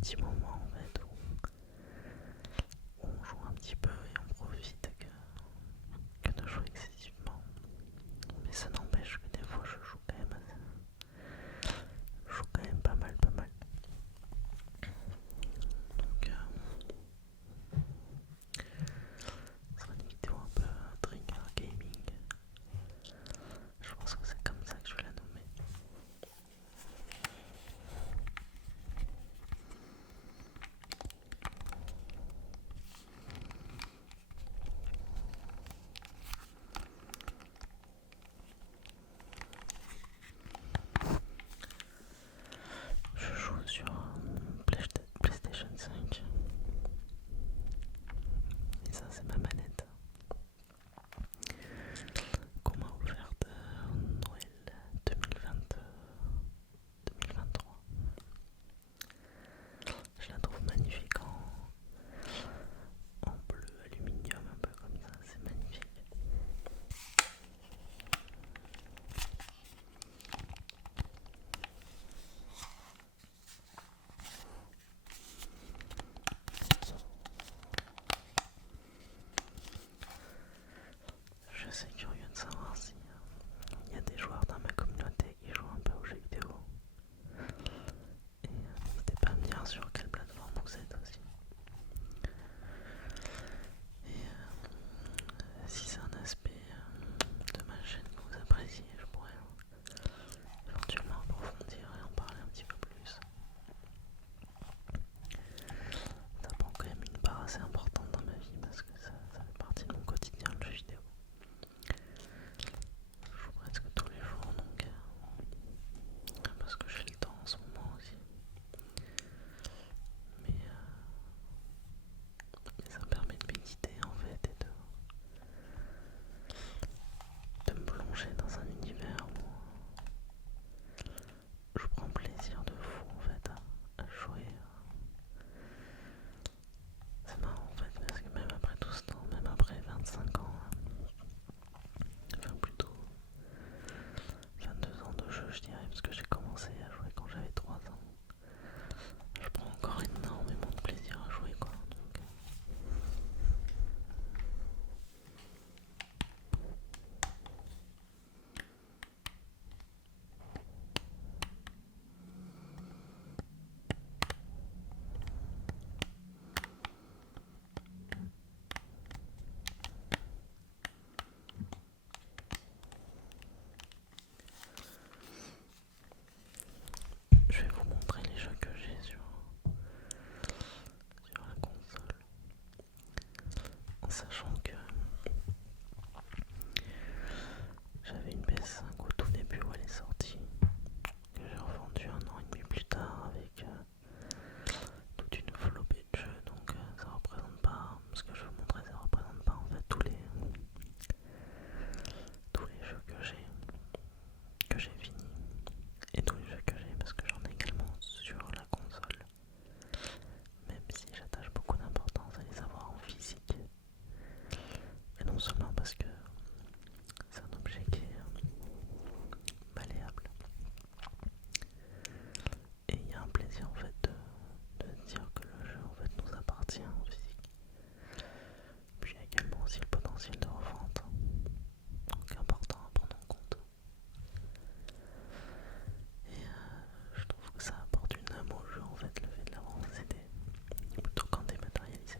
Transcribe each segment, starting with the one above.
petit moment en fait où on joue un petit peu et on profite que de jouer excessivement. Mais ça n'empêche que des fois je joue quand même pas mal. Donc ce sera une vidéo un peu trigger gaming. Je pense que c'est comme ça que je vais la nommer. Je joue sur PlayStation 5 et ça c'est ma manette qu'on m'a offerte Noël 2023. Je la trouve magnifique en bleu aluminium un peu comme ça, c'est magnifique. Je suis curieux de savoir si il y a des joueurs dans ma communauté qui jouent un peu aux jeux vidéo. Et n'hésitez pas à me dire sur quelle plateforme vous êtes aussi. Et si c'est un aspect de ma chaîne que vous appréciez, je pourrais éventuellement approfondir et en parler un petit peu plus. Ça prend quand même une part assez importante dans ma vie parce que ça fait partie de mon quotidien, le jeu vidéo. Je joue presque tous les jours donc parce que j'ai le temps en ce moment aussi. Mais ça me permet de méditer en fait et de me plonger dans un univers où je prends plaisir de fou en fait à jouer. C'est marrant en fait parce que même après tout ce temps, même après 25 ans, enfin plutôt 22 ans de jeu je dirais, parce que j'ai commencé à jouer quand j'avais 3 ans. Je prends encore énormément de plaisir à jouer quoi. Donc, je vais vous montrer les jeux que j'ai sur la console, en sachant que j'avais une PS5 au tout début où elle est sortie, que j'ai revendue un an et demi plus tard avec toute une flopée de jeux, donc ça représente pas, ce que je vais vous montrer, ça représente pas en fait tous les jeux que j'ai finis, et tous les jeux que j'ai parce que j'en ai également sur la console, même si j'attache beaucoup d'importance à les avoir en physique, et non seulement parce que c'est un objet qui est malléable, et il y a un plaisir en fait de dire que le jeu en fait nous appartient en physique. Puis il y a également aussi le potentiel de revente, donc important à prendre en compte. Et je trouve que ça apporte une âme au jeu en fait, le fait de l'avoir en CD plutôt qu'en dématérialisé.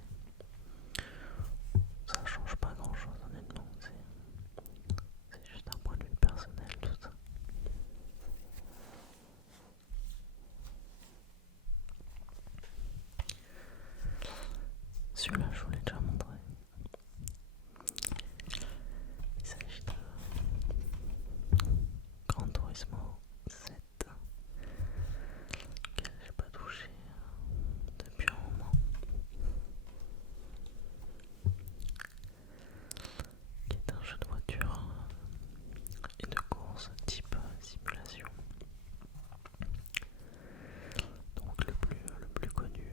Ça change pas grand chose honnêtement, c'est juste un point de vue personnel tout ça. Celui-là je vous l'ai déjà montré. Il s'agit de Gran Turismo 7 auquel j'ai pas touché depuis un moment, qui est un jeu de voiture et de course type simulation. Donc le plus connu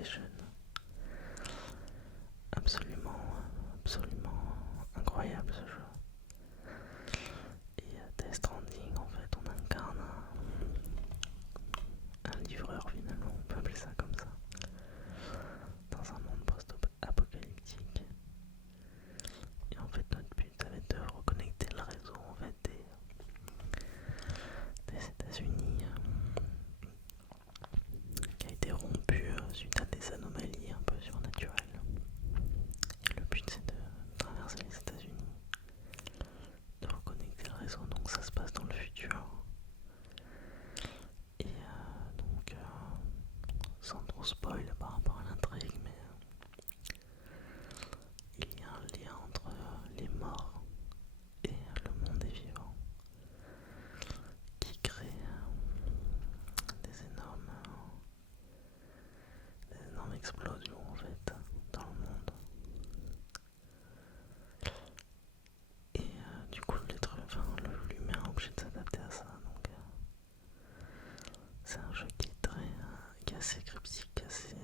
j'étais jeune. Absolument, absolument incroyable ce jeu. Et Death Stranding, en fait, on incarne un livreur finalement, on peut appeler ça comme ça, dans un monde post-apocalyptique. Et en fait, notre but, ça va être de reconnecter le réseau en fait des États-Unis, qui a été rompu suite à des anomalies un peu surnaturelles. Et le but, c'est de traverser les États-Unis, de reconnecter le réseau. Donc ça se passe dans le futur. Et sans trop spoil par rapport à l'intrigue, mais il y a un lien entre les morts et le monde des vivants qui crée des énormes explosions en fait dans le monde. Et du coup l'humain est obligé de s'adapter à ça. Donc c'est un jeu qui est assez cryptique, assez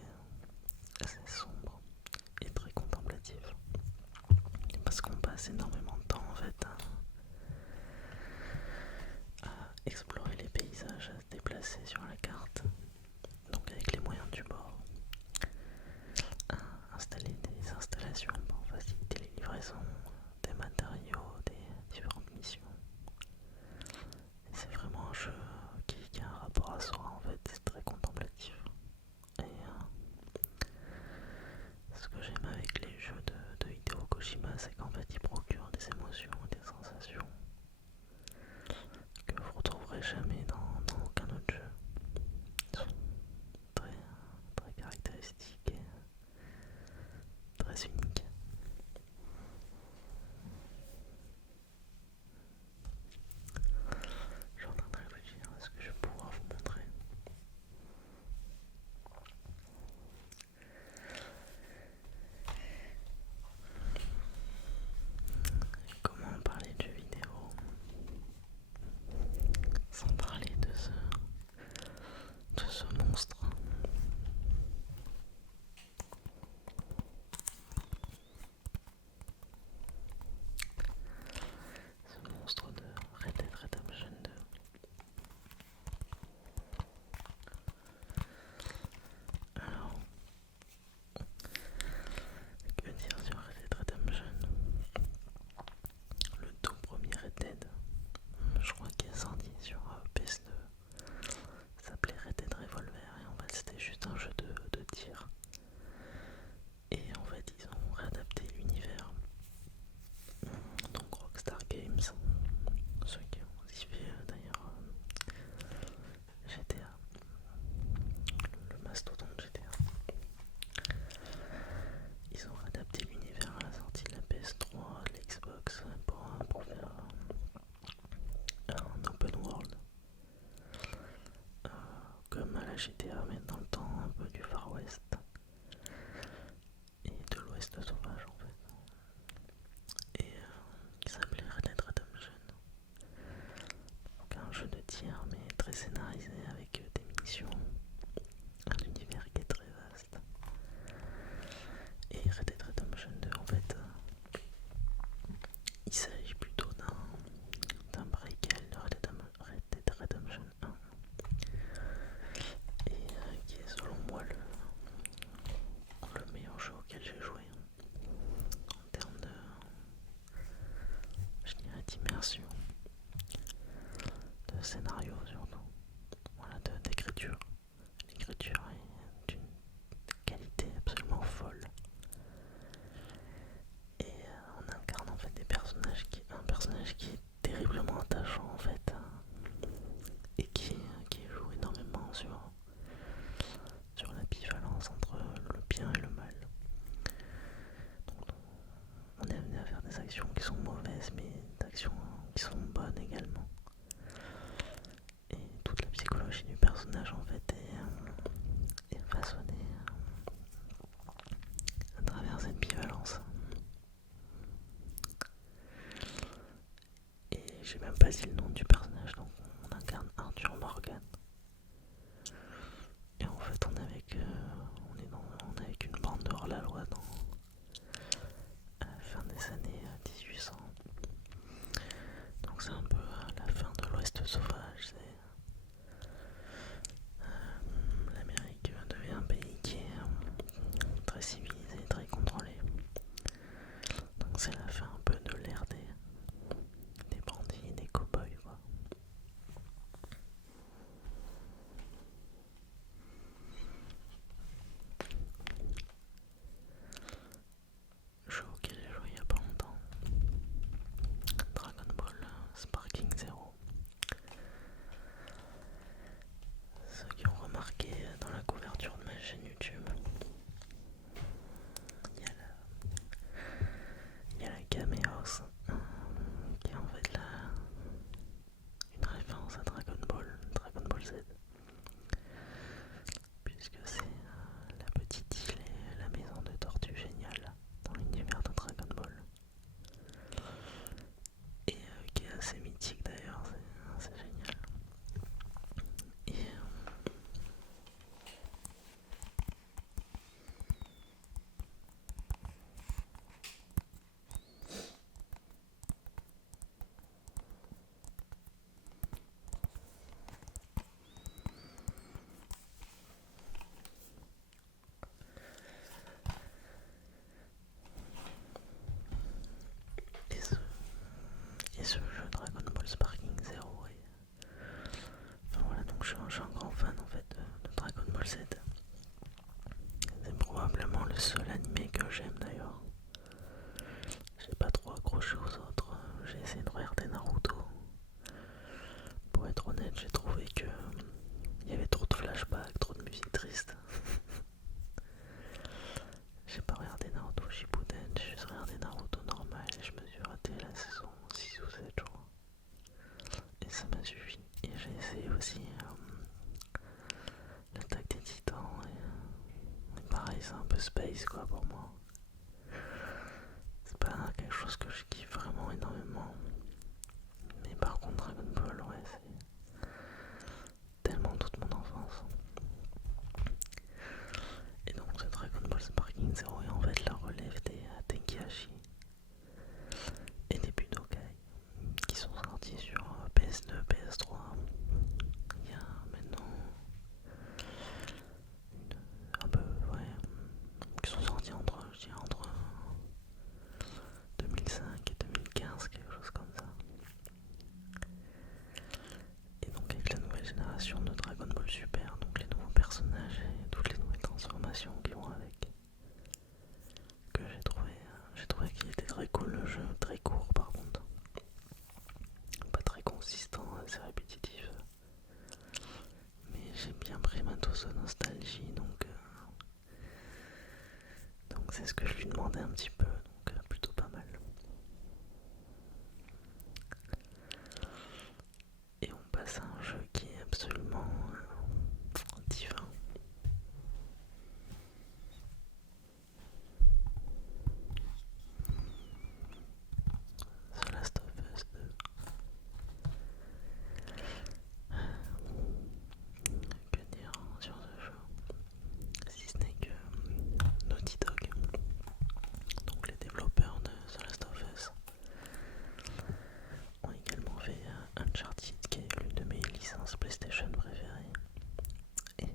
sombre et très contemplatif. Parce qu'on passe énormément de temps en fait à explorer les paysages, à se déplacer sur la carte, donc avec les moyens du bord, à installer des installations pour faciliter les livraisons des matériaux, des différentes missions. Et c'est vraiment un jeu qui a un rapport à soi en fait, c'est très contemplatif. Et ce que j'aime avec les jeux de Hideo Kojima, c'est qu'en fait ils procurent des émotions et des sensations que vous retrouverez jamais dans aucun autre jeu. Ils sont très, très caractéristiques et très uniques. Je suis en train de réfléchir à ce que je vais pouvoir vous montrer. Comment parler de jeux vidéo sans parler de ce monstre? Ce monstre de Red Dead Redemption 2. Alors, que dire sur Red Dead Redemption? Le tout premier Red Dead, je crois qu'il est sorti sur PS2. Ça s'appelait Red Dead Revolver et en fait c'était juste un jeu de tir. Et en fait ils ont réadapté l'univers. Donc Rockstar Games, ceux qui ont aussi fait d'ailleurs GTA, le mastodonte GTA. Ils ont réadapté l'univers à la sortie de la PS3, de l'Xbox pour faire un open world. Comme à la GTA mais dans le temps un peu du Far West et de l'Ouest sauvage en fait. Et qui s'appelait Red Dead Redemption. Donc un jeu de tir mais très scénarisé avec des missions, un univers qui est très vaste. Et Red Dead Redemption 2 en fait, il s'agit plutôt d'un préquel de Red Dead Redemption 1 et qui est selon moi le meilleur jeu auquel j'ai joué en termes de, je dirais, d'immersion, de scénario surtout, voilà, d'écriture. L'écriture est d'une qualité absolument folle. Et on incarne en fait un personnage qui est terriblement attachant en fait, et qui joue énormément sur la bivalence entre le bien et le mal. Donc, on est amené à faire des actions qui sont mauvaises, mais des actions qui sont bonnes également. Et toute la psychologie du personnage en fait est façonnée à travers cette bivalence. Et j'ai même pas dit le nom du personnage, donc on incarne Arthur Morgan. Et en fait on est sauvage. L'Amérique devient un pays qui est très civilisé, très contrôlé. Donc c'est la fin un peu de l'ère des bandits, des cow-boys quoi. Jeu auquel j'ai joué il y a pas longtemps, Dragon Ball Sparking Zero. Ceux qui ont remarqué dans la couverture de ma chaîne YouTube, il y a la Kameos, qui est en fait une référence à Dragon Ball Z, puisque c'est la petite île et la maison de Tortue Géniale dans l'univers de Dragon Ball. Et qui est assez mythique d'ailleurs, c'est génial. Et Et ce jeu Dragon Ball Sparking Zero, enfin voilà, donc je suis un grand fan en fait de Dragon Ball Z. C'est probablement le seul animé que j'aime d'ailleurs. J'ai pas trop accroché aux autres. J'ai essayé de regarder Naruto. Pour être honnête, j'ai trouvé que il y avait trop de flashbacks, trop de musique triste. J'ai pas regardé Naruto Shippuden, j'ai juste regardé Naruto normal et je me suis raté la saison 6 ou 7 je crois. Et ça m'a suffi. Et j'ai essayé aussi l'attaque des titans et pareil c'est un peu space quoi pour moi. C'est pas quelque chose que je kiffe vraiment énormément. Mais par contre Dragon Ball ouais c'est tellement toute mon enfance. Et donc ce Dragon Ball Sparking Zero est en fait la relève des Tenkaichi et des Budokai qui sont sortis sur PS2, PS3 il y a maintenant un peu, ouais, qui sont sortis je dirais entre 2005 et 2015, quelque chose comme ça. Et donc avec la nouvelle génération de Dragon Ball Super, donc les nouveaux personnages et toutes les nouvelles transformations qui vont avec, que j'ai trouvé qu'il était très cool le jeu, très court par contre, pas très consistant, assez répétitif, mais j'ai bien pris ma dose de nostalgie, donc c'est ce que je lui demandais un petit peu, donc plutôt pas mal. Et on passe à un jeu qui est absolument divin. The Last of Us 2. Que dire sur ce jeu? Si ce n'est que Naughty Dog, donc les développeurs de The Last of Us, ont également fait Uncharted, qui est l'une de mes licences PlayStation préférées. Et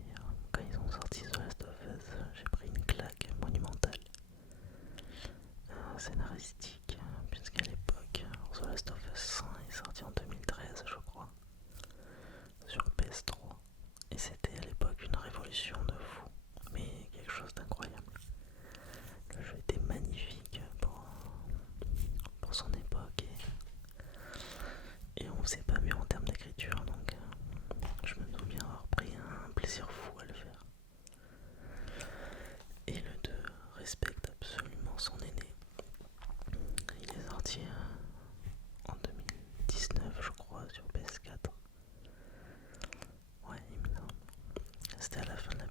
quand ils ont sorti The Last of Us, j'ai pris une claque monumentale. Scénaristique, puisqu'à l'époque, The Last of Us 1 est sorti en 2013, je crois, sur PS3. Et c'était à l'époque une révolution de fou, mais quelque chose d'incroyable. Le jeu était magnifique pour son époque et on faisait pas mieux en termes d'écriture, donc je me souviens avoir pris un plaisir fou à le faire. Et le 2 respecte absolument son aîné. Il est sorti en 2019 je crois sur PS4. Ouais il me semble. C'était à la fin de la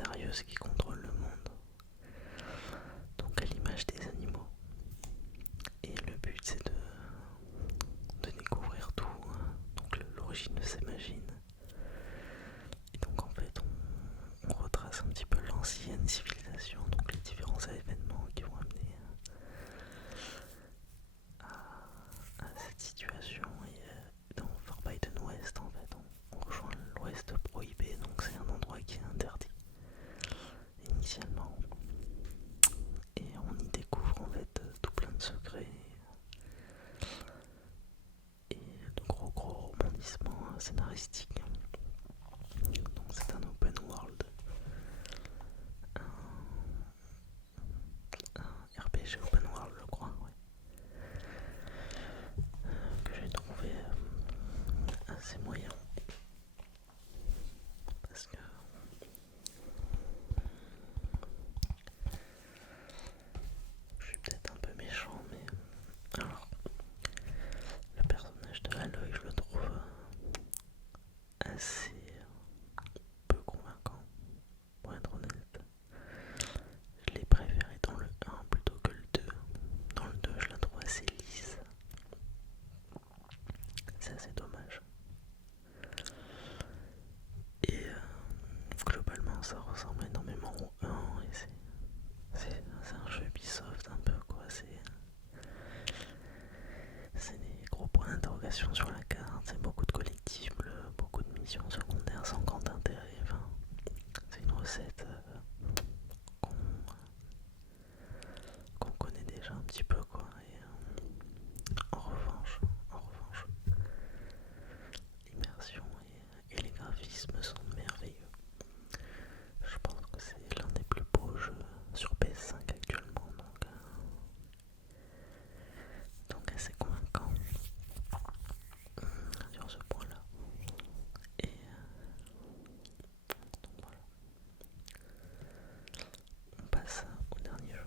mystérieuse qui contrôle le monde, donc à l'image des animaux. Et le but c'est de découvrir tout, hein. Donc l'origine de ces machines. Et donc en fait on retrace un petit peu l'ancienne civilisation, donc les différents événements qui vont amener à cette situation. Et dans Forbidden West en fait on rejoint l'Ouest prohibé, donc c'est un endroit qui est interdit initialement. Et on y découvre en fait tout plein de secrets et de gros rebondissements scénaristiques. Donc c'est un open world, un RPG open world je crois, ouais. Que j'ai trouvé assez moyen. Parce que je suis peut-être un peu méchant, mais alors le personnage de Aloy je le trouve assez peu convaincant, pour être honnête. Je l'ai préféré dans le 1 plutôt que le 2. Dans le 2 je la trouve assez lisse. C'est assez dommage. Et globalement ça ressemble énormément au 1 et c'est un jeu Ubisoft un peu quoi. C'est des gros points d'interrogation sur la carte, c'est beaucoup de collectibles, beaucoup de missions secondaires sans grand intérêt. Enfin, c'est une recette qu'on connaît déjà un petit peu quoi. Et en revanche, l'immersion et les graphismes sont merveilleux. Je pense que c'est l'un des plus beaux jeux sur PS5 actuellement, donc assez convaincant sur ce point-là. Et donc voilà, on passe au dernier jeu.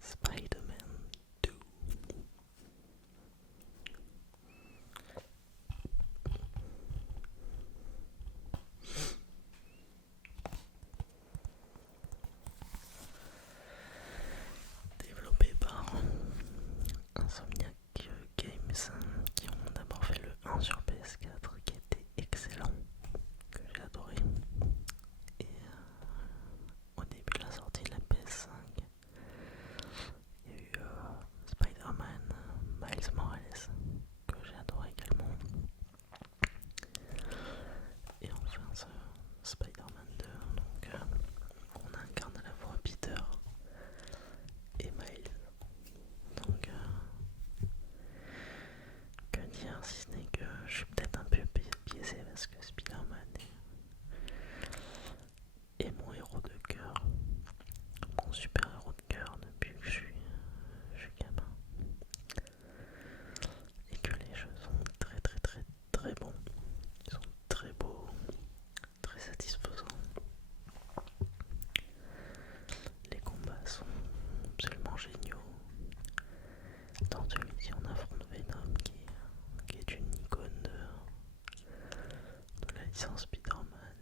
Spider-Man 2. Développé par Insomniac Games, qui ont d'abord fait le 1 sur PS4 qui était excellent, que j'ai adoré. Et au début de la sortie de la PS5, il y a eu Spider-Man Miles Morales, que j'ai adoré également. Et enfin ce Spider-Man 2, donc on incarne à la fois Peter et Miles. Donc que dire si ce n'est que je suis peut-être un peu biaisé parce que Spider-Man est mon héros de cœur, mon super héros de cœur depuis que je suis gamin. Et que les jeux sont très bons. Ils sont très beaux, très satisfaisants. Les combats sont absolument géniaux. Dans celui-ci on affronte Venom qui est une icône de la licence Spider-Man.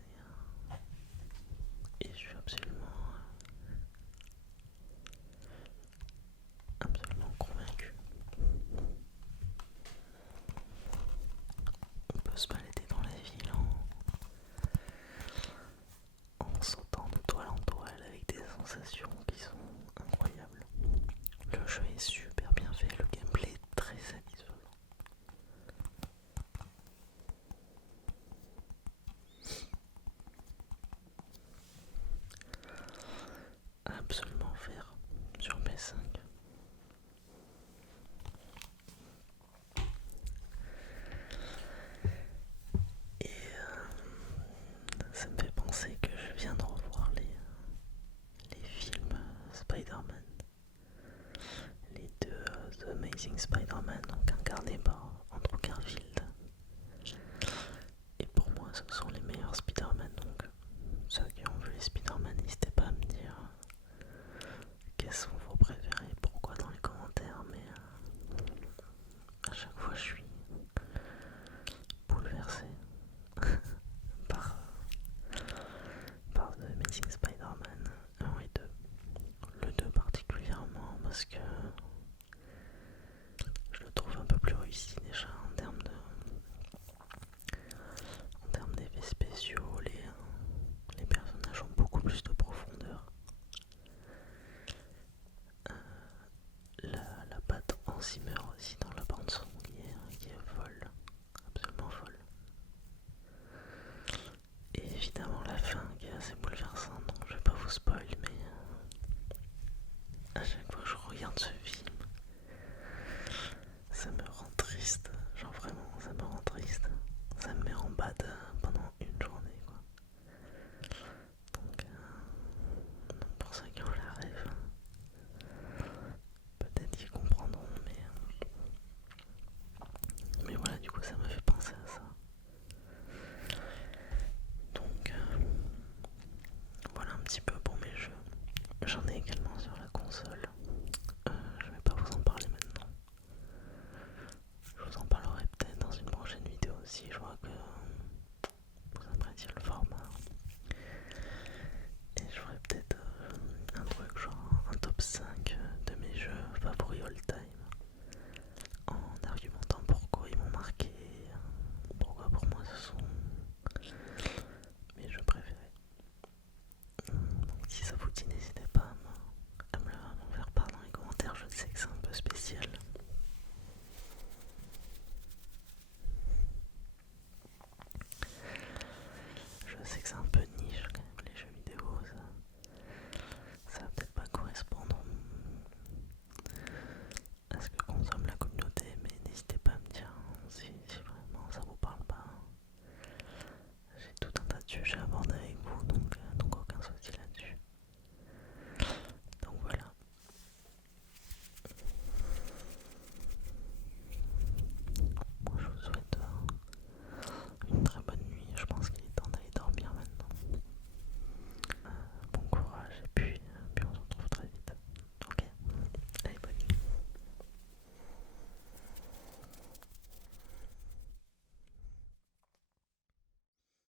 Et je suis absolument convaincu. On peut se balader dans la ville en sautant de toile en toile avec des sensations qui sont incroyables. Le jeu est super bien fait, le gameplay est très satisfaisant. À absolument faire sur PS5. Et ça me fait penser que je viens de revoir les films Spider-Man. Les deux The Amazing Spider-Man, donc incarnés par Andrew Garfield. Et pour moi, ce sont les meilleurs Spider-Man. Donc, ceux qui ont vu les Spider-Man, n'hésitez pas à me dire quels sont vos préférés, pourquoi dans les commentaires. Mais parce que je le trouve un peu plus réussi déjà en termes d'effets spéciaux. Les personnages ont beaucoup plus de profondeur. La patte Hans Zimmer